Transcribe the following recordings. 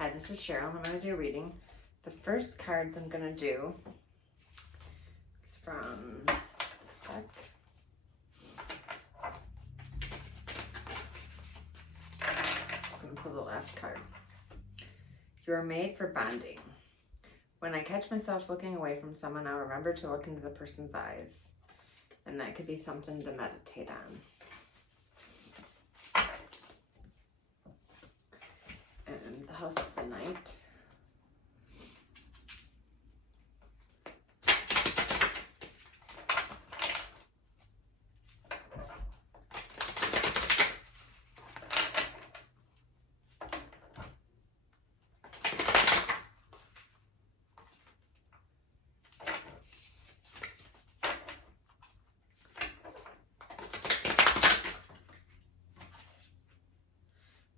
Hi, this is Cheryl. I'm going to do a reading. The first cards I'm going to do is from this deck. I'm going to pull the last card. You are made for bonding. When I catch myself looking away from someone, I'll remember to look into the person's eyes. And that could be something to meditate on. And the House of the Night.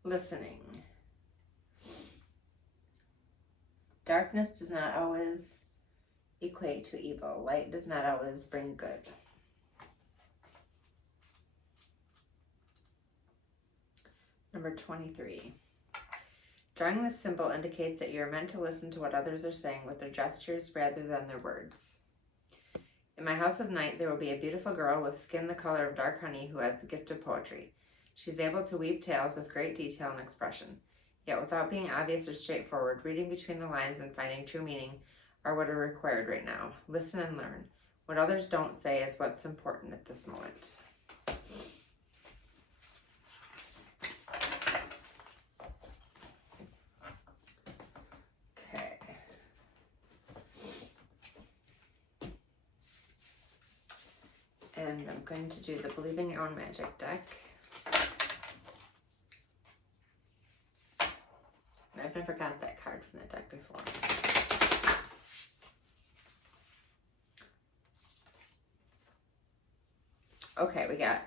Listening. Darkness does not always equate to evil. Light does not always bring good. Number 23. Drawing this symbol indicates that you are meant to listen to what others are saying with their gestures rather than their words. In my house of night, there will be a beautiful girl with skin the color of dark honey who has the gift of poetry. She's able to weave tales with great detail and expression. Yet without being obvious or straightforward, reading between the lines and finding true meaning are what are required right now. Listen and learn. What others don't say is what's important at this moment. Okay. And I'm going to do the Believe in Your Own Magic deck. I've never got that card from that deck before. Okay, we got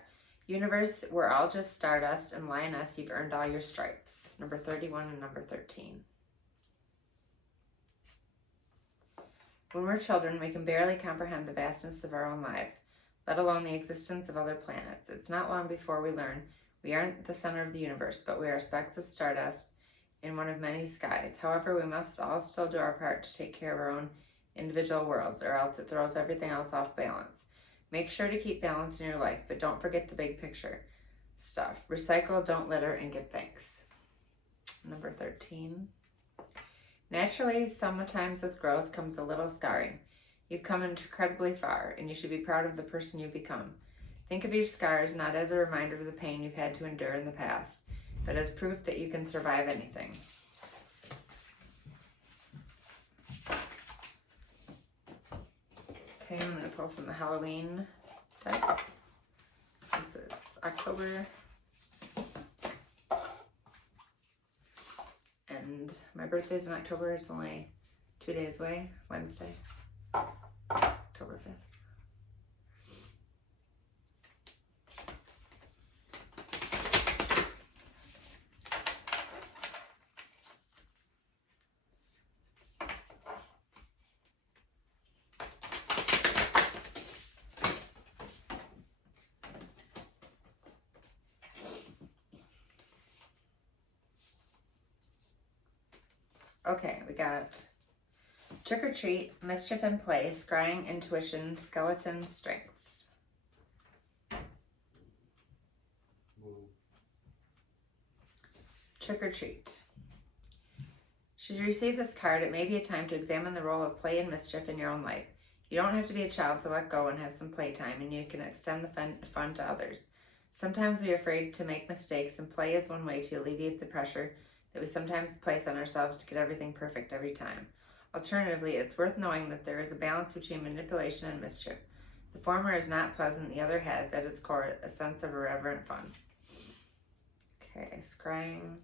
Universe, we're all just stardust, and Lioness, you've earned all your stripes. Number 31 and number 13. When we're children, we can barely comprehend the vastness of our own lives, let alone the existence of other planets. It's not long before we learn we aren't the center of the universe, but we are specks of stardust in one of many skies. However, we must all still do our part to take care of our own individual worlds, or else it throws everything else off balance. Make sure to keep balance in your life, but don't forget the big picture stuff. Recycle, don't litter, and give thanks. Number 13. Naturally, sometimes with growth comes a little scarring. You've come incredibly far, and you should be proud of the person you've become. Think of your scars not as a reminder of the pain you've had to endure in the past, but as proof that you can survive anything. Okay, I'm going to pull from the Halloween deck. This is October. And my birthday's in October. It's only 2 days away, Wednesday, October 5th. Okay, we got Trick or Treat, Mischief and Play, Scrying, Intuition, Skeleton, Strength. Trick or Treat. Should you receive this card, it may be a time to examine the role of play and mischief in your own life. You don't have to be a child to let go and have some playtime, and you can extend the fun to others. Sometimes we are afraid to make mistakes, and play is one way to alleviate the pressure that we sometimes place on ourselves to get everything perfect every time. Alternatively, it's worth knowing that there is a balance between manipulation and mischief. The former is not pleasant, the other has, at its core, a sense of irreverent fun. Okay, scrying.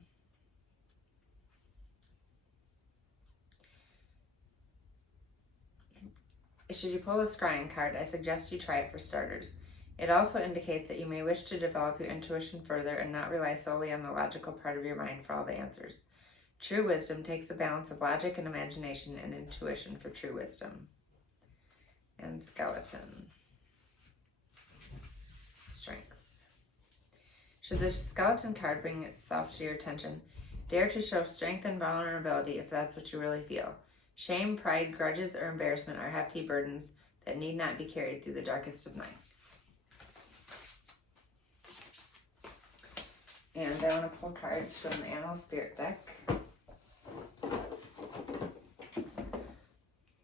Should you pull a scrying card, I suggest you try it for starters. It also indicates that you may wish to develop your intuition further and not rely solely on the logical part of your mind for all the answers. True wisdom takes a balance of logic and imagination and intuition for true wisdom. And Skeleton. Strength. Should this skeleton card bring itself to your attention, Dare to show strength and vulnerability if that's what you really feel. Shame, pride, grudges, or embarrassment are hefty burdens that need not be carried through the darkest of nights. And I want to pull cards from the Animal Spirit deck.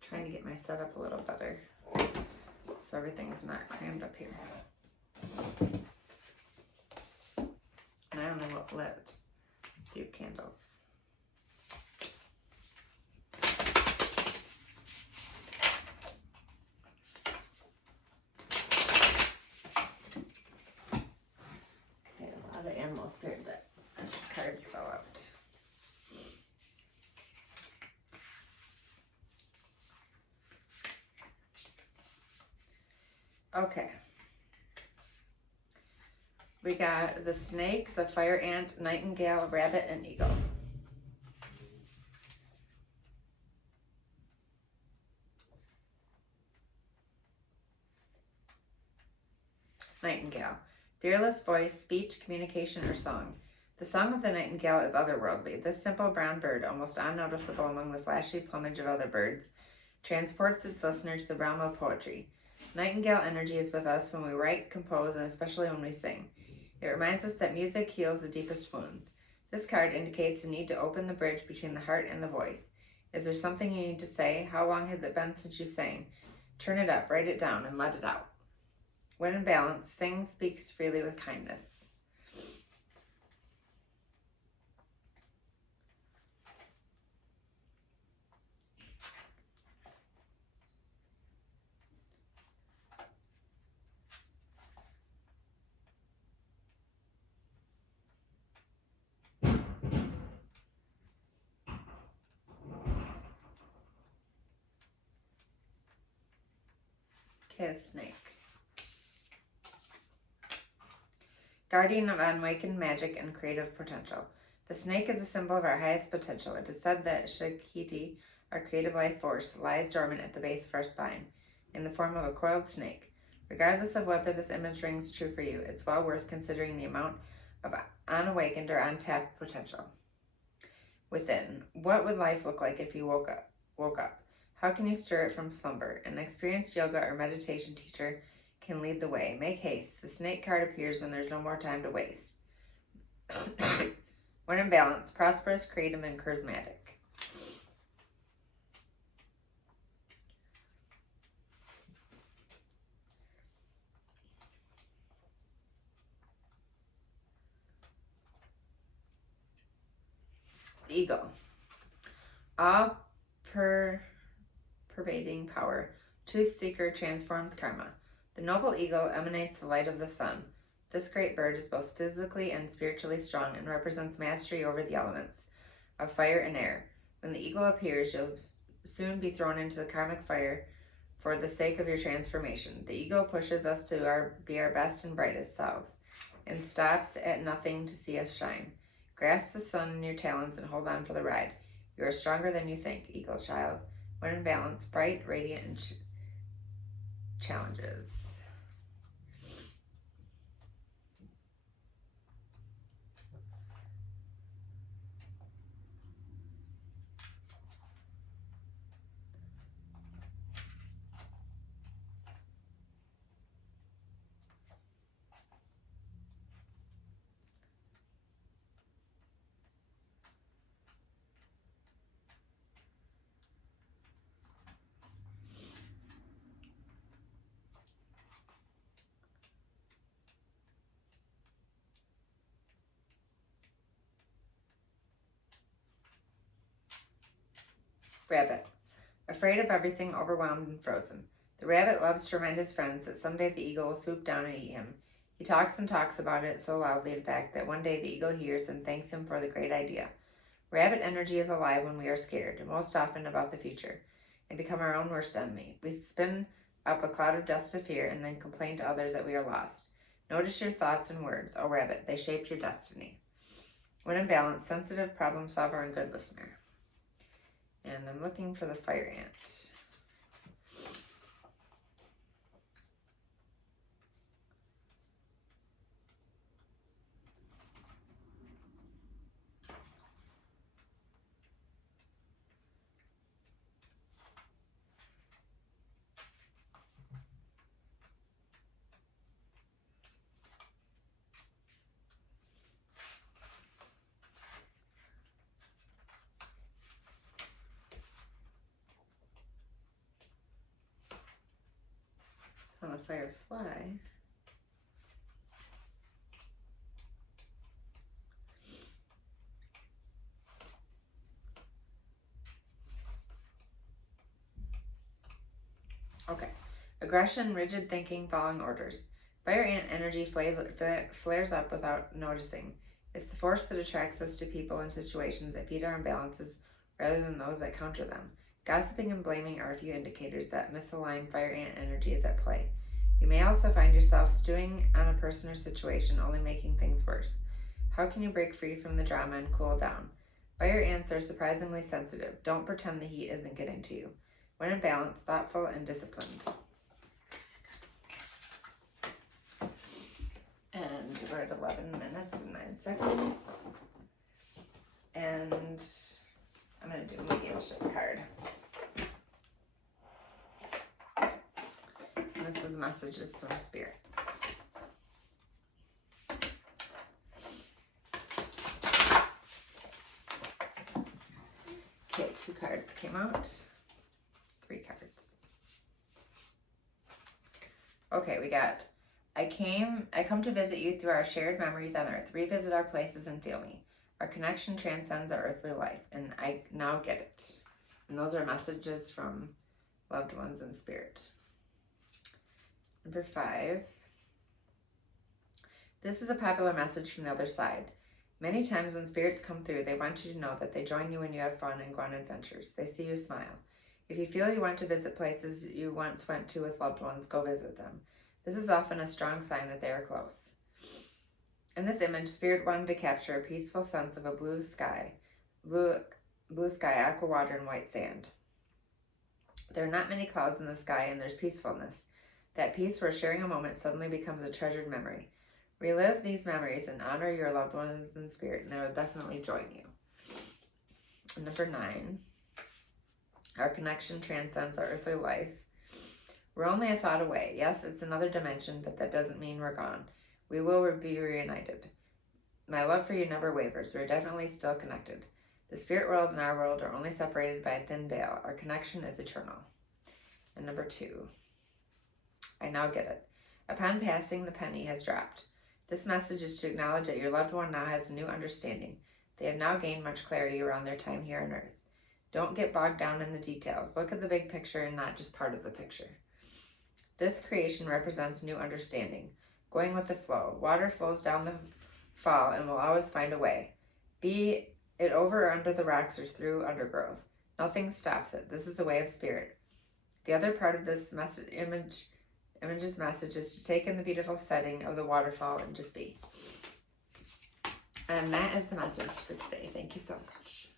Trying to get my setup a little better so everything's not crammed up here. And I only lit a few candles. Okay, a lot of Animal Spirit deck cards fell out. Okay. We got the snake, the fire ant, nightingale, rabbit, and eagle. Nightingale. Fearless voice, speech, communication, or song. The song of the nightingale is otherworldly. This simple brown bird, almost unnoticeable among the flashy plumage of other birds, transports its listener to the realm of poetry. Nightingale energy is with us when we write, compose, and especially when we sing. It reminds us that music heals the deepest wounds. This card indicates the need to open the bridge between the heart and the voice. Is there something you need to say? How long has it been since you sang? Turn it up, write it down, and let it out. When in balance, sing, speaks freely with kindness. Okay, the snake. Guardian of unawakened magic and creative potential. The snake is a symbol of our highest potential. It is said that Shakti, our creative life force, lies dormant at the base of our spine, in the form of a coiled snake. Regardless of whether this image rings true for you, it's well worth considering the amount of unawakened or untapped potential within. What would life look like if you woke up? How can you stir it from slumber? An experienced yoga or meditation teacher can lead the way. Make haste. The snake card appears when there's no more time to waste. When in balance, prosperous, creative, and charismatic. The eagle. Pervading power. Truth seeker transforms karma. The noble eagle emanates the light of the sun. This great bird is both physically and spiritually strong and represents mastery over the elements of fire and air. When the eagle appears, you'll soon be thrown into the karmic fire for the sake of your transformation. The eagle pushes us to be our best and brightest selves and stops at nothing to see us shine. Grasp the sun in your talons and hold on for the ride. You are stronger than you think, eagle child. When in balance, bright, radiant, and challenges. Rabbit. Afraid of everything, overwhelmed and frozen. The rabbit loves to remind his friends that someday the eagle will swoop down and eat him. He talks and talks about it so loudly, in fact, that one day the eagle hears and thanks him for the great idea. Rabbit energy is alive when we are scared, most often about the future, and become our own worst enemy. We spin up a cloud of dust of fear and then complain to others that we are lost. Notice your thoughts and words, oh rabbit, they shaped your destiny. When in balance, sensitive, problem solver, and good listener. And I'm looking for the fire ant. a firefly. Okay. Aggression, rigid thinking, following orders. Fire ant energy flares up without noticing. It's the force that attracts us to people and situations that feed our imbalances rather than those that counter them. Gossiping and blaming are a few indicators that misaligned fire ant energy is at play. You may also find yourself stewing on a person or situation, only making things worse. How can you break free from the drama and cool down? Fire ants are surprisingly sensitive. Don't pretend the heat isn't getting to you. When in balance, thoughtful, and disciplined. And we're at 11 minutes and 9 seconds. And I'm going to do a mediumship card. And this is messages from Spirit. Okay, 2 cards came out. 3 cards. Okay, we got, I come to visit you through our shared memories on earth. Revisit our places and feel me. Our connection transcends our earthly life, and I now get it. And those are messages from loved ones in spirit. Number 5. This is a popular message from the other side. Many times when spirits come through, they want you to know that they join you when you have fun and go on adventures. They see you smile. If you feel you want to visit places you once went to with loved ones, go visit them. This is often a strong sign that they are close. In this image, Spirit wanted to capture a peaceful sense of a blue sky, aqua water, and white sand. There are not many clouds in the sky, and there's peacefulness. That peace where sharing a moment suddenly becomes a treasured memory. Relive these memories and honor your loved ones in spirit, and they will definitely join you. And number 9. Our connection transcends our earthly life. We're only a thought away. Yes, it's another dimension, but that doesn't mean we're gone. We will be reunited. My love for you never wavers. We're definitely still connected. The spirit world and our world are only separated by a thin veil. Our connection is eternal. And number 2. I now get it. Upon passing, the penny has dropped. This message is to acknowledge that your loved one now has a new understanding. They have now gained much clarity around their time here on earth. Don't get bogged down in the details. Look at the big picture and not just part of the picture. This creation represents new understanding. Going with the flow. Water flows down the fall and will always find a way. Be it over or under the rocks or through undergrowth. Nothing stops it. This is the way of spirit. The other part of this image's message is to take in the beautiful setting of the waterfall and just be. And that is the message for today. Thank you so much.